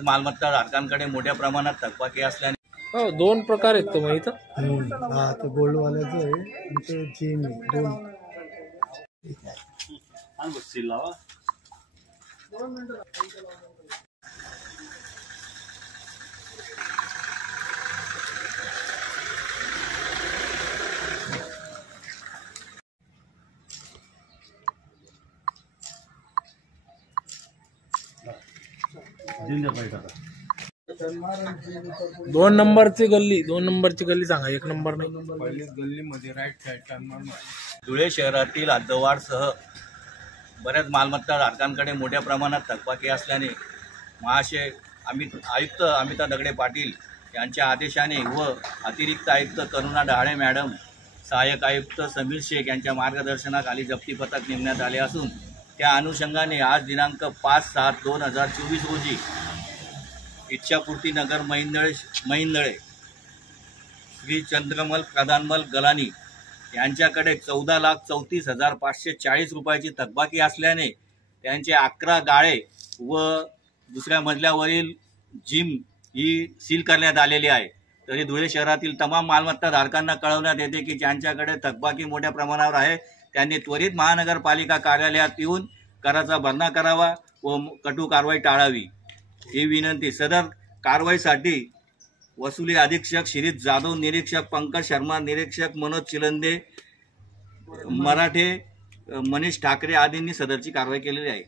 मालमत्ता धारकांकडे मोठ्या प्रमाणात थकबाकी असल्याने हो दोन प्रकार आहेत मग इथं. हा ते गोल्डवाल्याचं आहे आणि ते चेन आहे दोन. दोन नंबरची गल्ली दोन नंबरची गल्ली सांगा एक नंबर नाही. धुळे शहरातील हद्दवाढसह बऱ्याच मालमत्ता धारकांकडे मोठ्या प्रमाणात थकबाकी असल्याने महाशय अमित आयुक्त अमिता दगडे पाटील यांच्या आदेशाने व अतिरिक्त आयुक्त करुणा डहाळे मॅडम सहाय्यक आयुक्त समीर शेख यांच्या मार्गदर्शनाखाली जप्ती पथक नेमण्यात आले असून त्या अनुषंगाने आज दिनांक पाच सात दोन हजार चोवीस रोजी इच्छापूर्ती नगर महिंदळे महिंदळे श्री चंद्रमल प्रधानमल गलानी यांच्याकडे चौदा लाख चौतीस हजार पाचशे चाळीस रुपयाची थकबाकी असल्याने त्यांचे अकरा गाळे व दुसऱ्या मजल्यावरील जिम ही सील करण्यात आलेली आहे. तरी धुळे शहरातील तमाम मालमत्ता धारकांना कळवण्यात येते की ज्यांच्याकडे थकबाकी मोठ्या प्रमाणावर आहे त्यांनी त्वरित महानगरपालिका कार्यालयात येऊन कराचा भरणा करावा व कटू कारवाई टाळावी. ही विनंती सदर कारवाईसाठी वसुली अधीक्षक शिरीष जाधव निरीक्षक पंकज शर्मा निरीक्षक मनोज चिलंदे मराठे मनीष ठाकरे आदींनी सदरची कारवाई केलेली आहे.